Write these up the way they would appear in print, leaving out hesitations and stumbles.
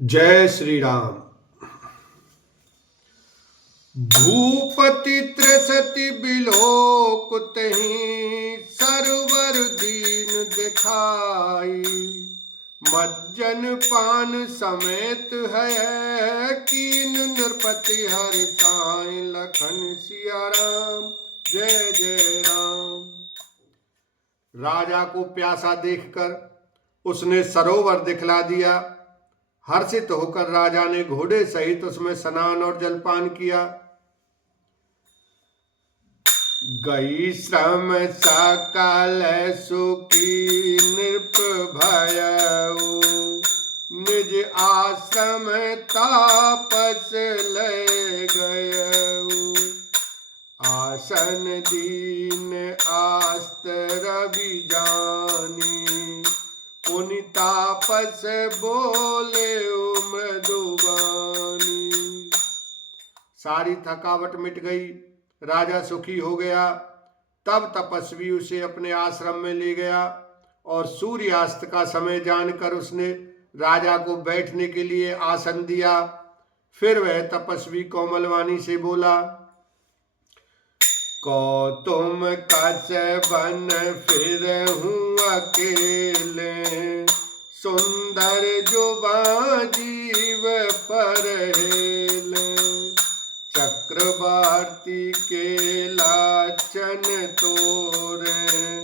जय श्री राम। भूपति त्रिसति बिलोकुतहि सरवर दीन दिखाई। मज्जन पान समेत है कीन नृपति हरि साई। लखन सिया राम जय जय राम। राजा को प्यासा देखकर उसने सरोवर दिखला दिया। हर्षित होकर राजा ने घोड़े सहित उसमें स्नान और जलपान किया। गई श्रम सकल सुखी नृप भयउ। निज आश्रम तापस ले गयउ। आसन दीन आस्तर जानी। पुनि तापस बोले मृदुबानी। सारी थकावट मिट गई, राजा सुखी हो गया। तब तपस्वी उसे अपने आश्रम में ले गया और सूर्यास्त का समय जानकर उसने राजा को बैठने के लिए आसन दिया। फिर वह तपस्वी कोमलवाणी से बोला, को तुम कस बन फिर हूँ अकेले। सुंदर जुबा जीव पर हेले। चक्रवर्ती के लाचन तोरे।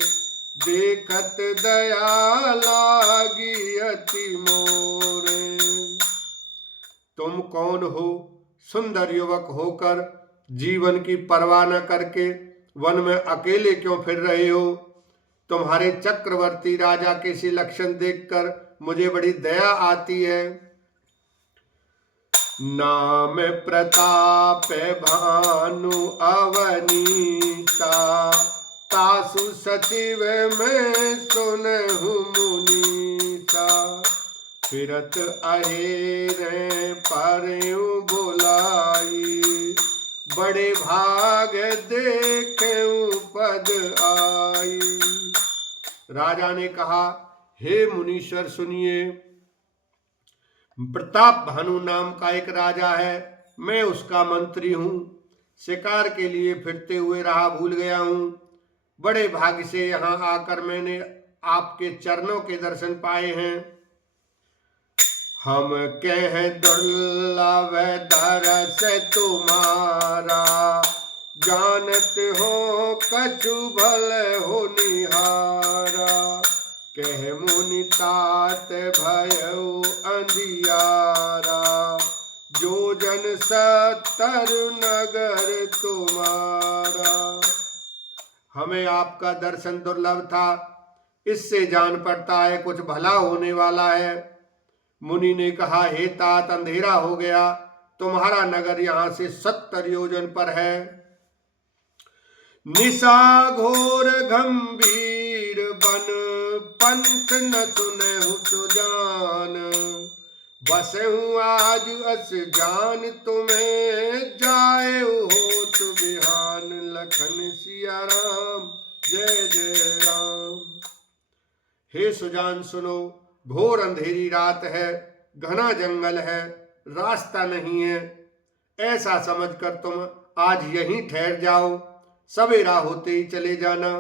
देखत दया लागी अति मोरे। तुम कौन हो? सुंदर युवक होकर जीवन की परवाह न करके वन में अकेले क्यों फिर रहे हो? तुम्हारे चक्रवर्ती राजा के से लक्षण देखकर मुझे बड़ी दया आती है। नाम प्रताप भानु अवनीता। तासु सचिव में सुनहु मुनीता। फिरत अहेरे परयु बुलाई। बड़े भाग देखें पद आई। राजा ने कहा, हे मुनीश्वर सुनिए। प्रताप भानु नाम का एक राजा है, मैं उसका मंत्री हूँ। शिकार के लिए फिरते हुए राह भूल गया हूँ। बड़े भाग्य से यहाँ आकर मैंने आपके चरणों के दर्शन पाए हैं। हम कह दुर्लभ दरस तुम्हारा। जानत हो कछु भल हो निहारा। कह मुनि तात भयउ अंधियारा। जो जन 70 नगर तुम्हारा। हमें आपका दर्शन दुर्लभ था, इससे जान पड़ता है कुछ भला होने वाला है। मुनि ने कहा, हे तात, अंधेरा हो गया। तुम्हारा नगर यहाँ से 70 योजन पर है। निशा घोर गंभीर बन पंथ न सुनहु सुजान। बसहु आज अस जान तुम्हें जाए होत बिहान। लखन सिया राम जय जय राम। हे सुजान सुनो, घोर अंधेरी रात है, घना जंगल है, रास्ता नहीं है। ऐसा समझकर तुम आज यहीं ठहर जाओ, सवेरा होते ही चले जाना।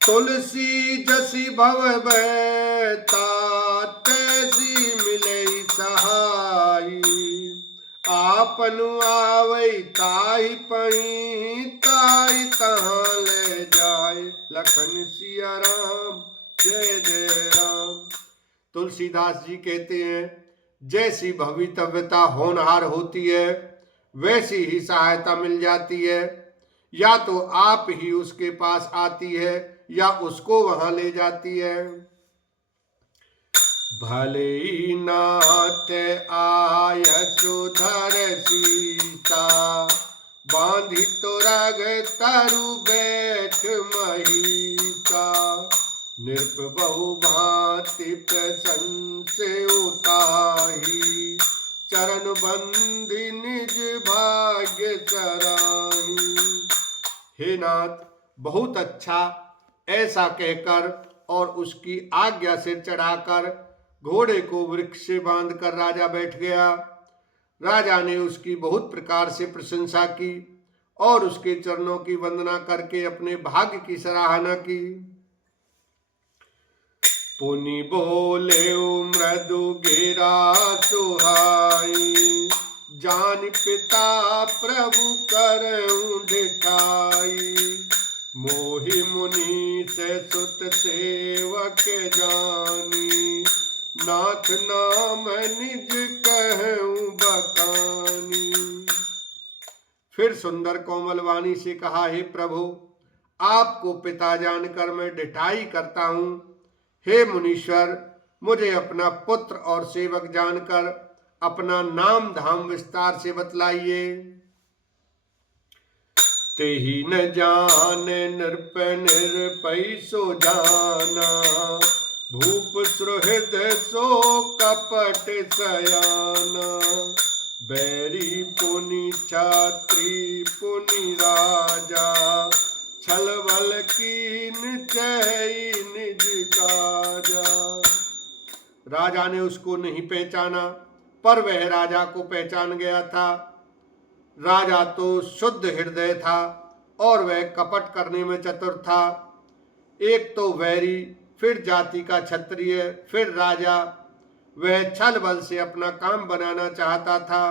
तुलसी जसी भव बैता। तैसी मिले सहाई। आपनु आवई ताहि पही। ताहि तहाँ ले जाए। लखन सिया राम जय जय राम। तुलसीदास जी कहते हैं, जैसी भवितव्यता होनहार होती है वैसी ही सहायता मिल जाती है। या तो आप ही उसके पास आती है या उसको वहां ले जाती है। भले ही नाथ आय सुधर सीता। बांधी तो राग तरु बैठ महीता। नृप बहु भांति प्रशंस उताही। चरण बंदी निज भाग्य सराही। हे नाथ, बहुत अच्छा, ऐसा कहकर और उसकी आज्ञा से चढ़ाकर घोड़े को वृक्ष से बांधकर राजा बैठ गया। राजा ने उसकी बहुत प्रकार से प्रशंसा की और उसके चरणों की वंदना करके अपने भाग्य की सराहना की। पुनि बोले मृदु गिरा सुहाई, जान पिता प्रभु करऊं ढिठाई। मोहि मुनि से सुत सेवक जानी, नाथ नाम निज कहूं बखानी। फिर सुंदर कोमल वाणी से कहा, हे प्रभु, आपको पिता जानकर मैं ढिठाई करता हूं। हे मुनीश्वर, मुझे अपना पुत्र और सेवक जानकर अपना नाम धाम विस्तार से बतलाइए। तेहि न जाने नृप निरपै सो जाना, भूप सुहृद सो कपट सयाना। बैरी पुनि छात्री पुनि राजा, छल बल कीन चै निज काजा। राजा ने उसको नहीं पहचाना, पर वह राजा को पहचान गया था। राजा तो शुद्ध हृदय था और वह कपट करने में चतुर था। एक तो वैरी, फिर जाति का क्षत्रिय, फिर राजा। वह छल बल से अपना काम बनाना चाहता था।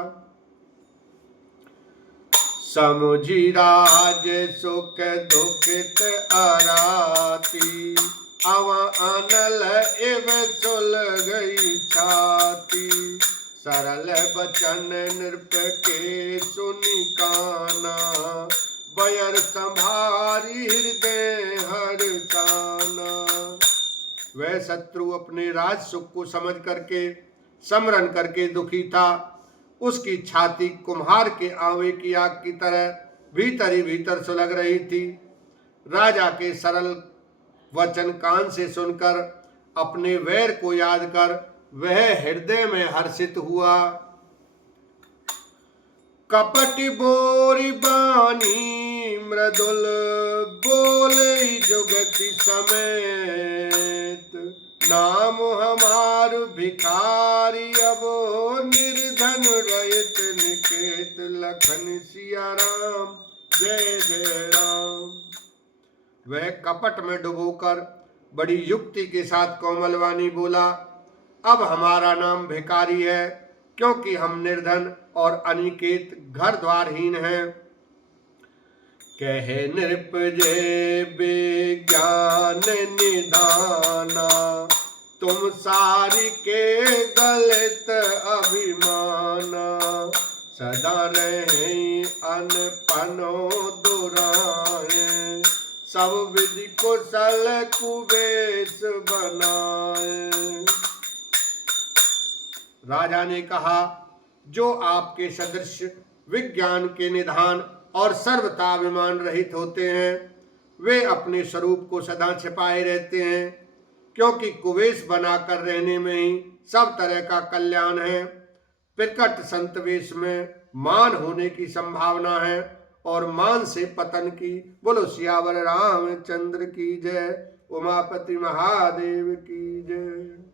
समुझी राज सुख दुखित अराती, अवा अनल एव सुल गई छाती। सरल बचन नृप के सुनि काना, बयर संभारी हृदय हरसाना। वह शत्रु अपने राज सुख को समझ करके समरण करके दुखी था। उसकी छाती कुम्हार के आंवे की आग की तरह भीतर ही भीतर सुलग रही थी। राजा के सरल वचन कान से सुनकर अपने वैर को याद कर वह हृदय में हर्षित हुआ। कपटि बोरी बानी मृदुल, बोले जुगति समेत। नाम हमार भिखारी, अब निर्धन रहित निकेत। लखन सिया राम जय जय राम। वह कपट में डुबोकर बड़ी युक्ति के साथ कोमलवाणी बोला, अब हमारा नाम भिखारी है, क्योंकि हम निर्धन और अनिकेत घर द्वारहीन हैं। कहे नृप जय विज्ञान निधाना, तुम सारी के गलित अभिमाना। सदा रहे अनपनो दुराए, सब विधि कुशल कुबेश बनाए। राजा ने कहा, जो आपके सदृश विज्ञान के निधान और सर्वताभिमान रहित होते हैं, वे अपने स्वरूप को सदा छिपाए रहते हैं, क्योंकि कुवेश बनाकर रहने में ही सब तरह का कल्याण है। प्रकट संत वेश में मान होने की संभावना है और मान से पतन की। बोलो सियावर रामचंद्र की जय। उमापति महादेव की जय।